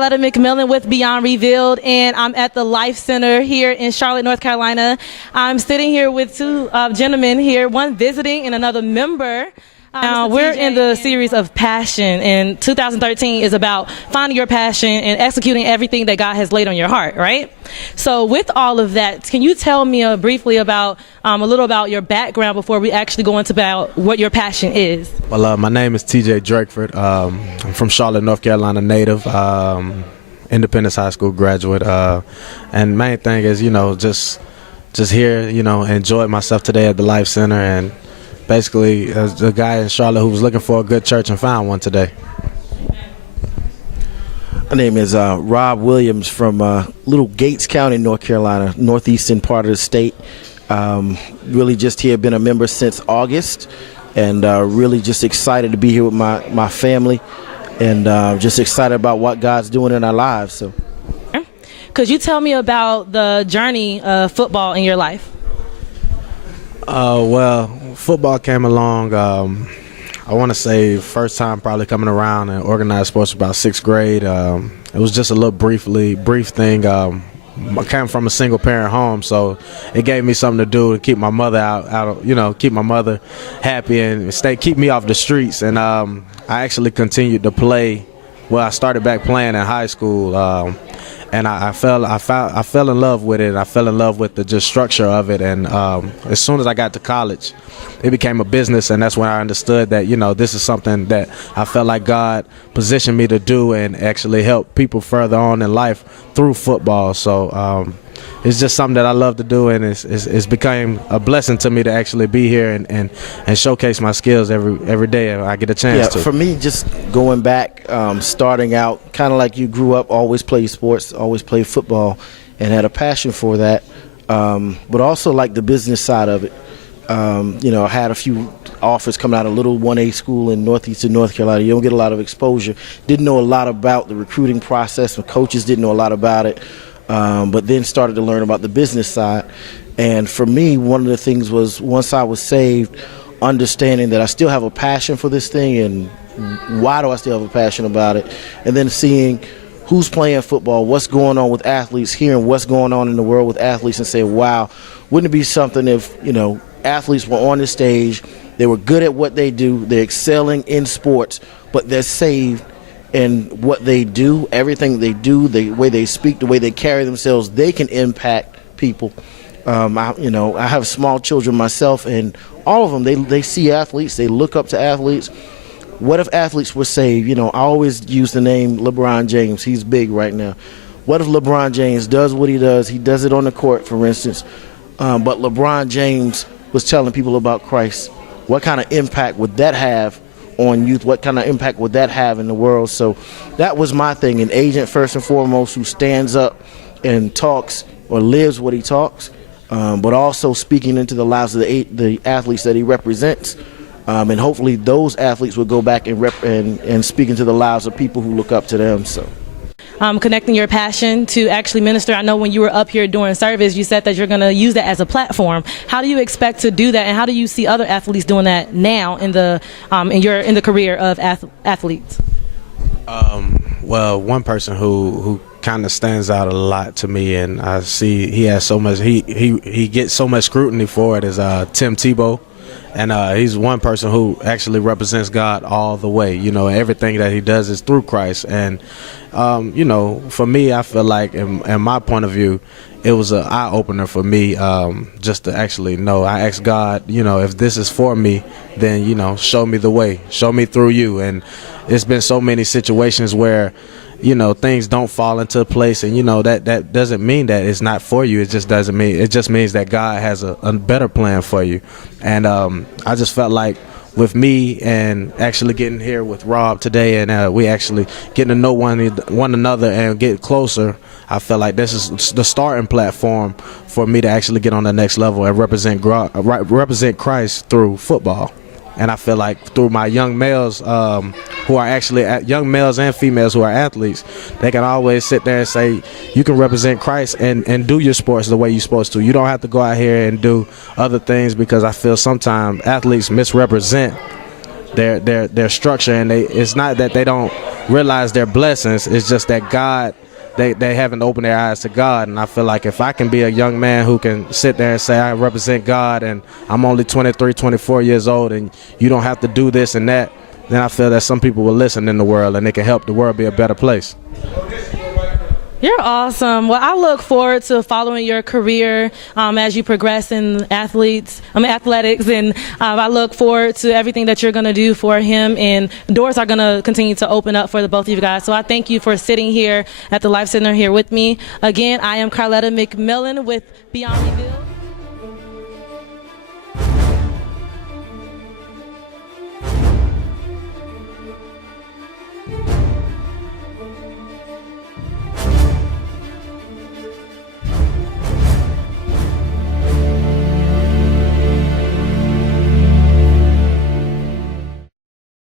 Carletta McMillian with Beyond Revealed, and I'm at the Life Center here in Charlotte, North Carolina. I'm sitting here with two gentlemen here, one visiting and another member. We're in the series of passion, and 2013 is about finding your passion and executing everything that God has laid on your heart, right? So with all of that, can you tell me briefly about a little about your background before we actually go into about what your passion is? Well, my name is TJ Drakeford. I'm from Charlotte, North Carolina native, Independence High School graduate, and main thing is, just here, enjoyed myself today at the Life Center, and basically the guy in Charlotte who was looking for a good church and found one today. My name is Rob Williams from Little Gates County, North Carolina, northeastern part of the state. Really just here, been a member since August, and really just excited to be here with my family, and just excited about what God's doing in our lives. So, could you tell me about the journey of football in your life? Well, football came along, I want to say first time probably coming around and organized sports about sixth grade. It was just a little brief thing. I came from a single parent home, so it gave me something to do to keep my mother keep my mother happy and keep me off the streets. And I actually continued to play. Well, I started back playing in high school, and I fell in love with it. I fell in love with the just structure of it, and as soon as I got to college, it became a business, and that's when I understood that this is something that I felt like God positioned me to do and actually help people further on in life through football. So it's just something that I love to do, and it's became a blessing to me to actually be here and showcase my skills every day I get a chance to. For me, just going back, starting out, kind of like you grew up, always played sports, always played football, and had a passion for that, but also like the business side of it. I had a few offers coming out of a little 1A school in northeastern North Carolina. You don't get a lot of exposure. Didn't know a lot about the recruiting process, and coaches didn't know a lot about it. But then started to learn about the business side. And for me, one of the things was, once I was saved, understanding that I still have a passion for this thing, and why do I still have a passion about it? And then seeing who's playing football, what's going on with athletes, hearing what's going on in the world with athletes, and say, wow, wouldn't it be something if, athletes were on the stage, they were good at what they do, they're excelling in sports, but they're saved. And what they do, everything they do, the way they speak, the way they carry themselves, they can impact people. I have small children myself, and all of them, they see athletes, they look up to athletes. What if athletes were saved? I always use the name LeBron James. He's big right now. What if LeBron James does what he does? He does it on the court, for instance. But LeBron James was telling people about Christ. What kind of impact would that have on youth? What kind of impact would that have in the world? So that was my thing, an agent first and foremost who stands up and talks or lives what he talks, but also speaking into the lives of the athletes that he represents, and hopefully those athletes will go back and speak into the lives of people who look up to them. So connecting your passion to actually minister. I know when you were up here during service, you said that you're going to use that as a platform. How do you expect to do that, and how do you see other athletes doing that now in the in the career of athletes? Well, one person who kind of stands out a lot to me, and I see he has so much, he gets so much scrutiny for it, is Tim Tebow. And he's one person who actually represents God all the way. Everything that he does is through Christ. And, for me, I feel like, in my point of view, it was an eye-opener for me, just to actually know. I asked God, if this is for me, then, show me the way. Show me through you. And it's been so many situations where, things don't fall into place, and that doesn't mean that it's not for you. It just means that God has a better plan for you. And I just felt like with me and actually getting here with Rob today, and we actually getting to know one another and get closer, I felt like this is the starting platform for me to actually get on the next level and represent Christ through football. And I feel like through my young males who are actually young males and females who are athletes, they can always sit there and say, you can represent Christ and do your sports the way you're supposed to. You don't have to go out here and do other things, because I feel sometimes athletes misrepresent their structure, and it's not that they don't realize their blessings. It's just that God, they haven't opened their eyes to God. And I feel like if I can be a young man who can sit there and say I represent God, and I'm only 23, 24 years old, and you don't have to do this and that, then I feel that some people will listen in the world, and they can help the world be a better place. You're awesome. Well, I look forward to following your career as you progress in athletics, and I look forward to everything that you're going to do for him, and doors are going to continue to open up for the both of you guys. So I thank you for sitting here at the Life Center here with me. Again, I am Carletta McMillian with Beyond Revealed.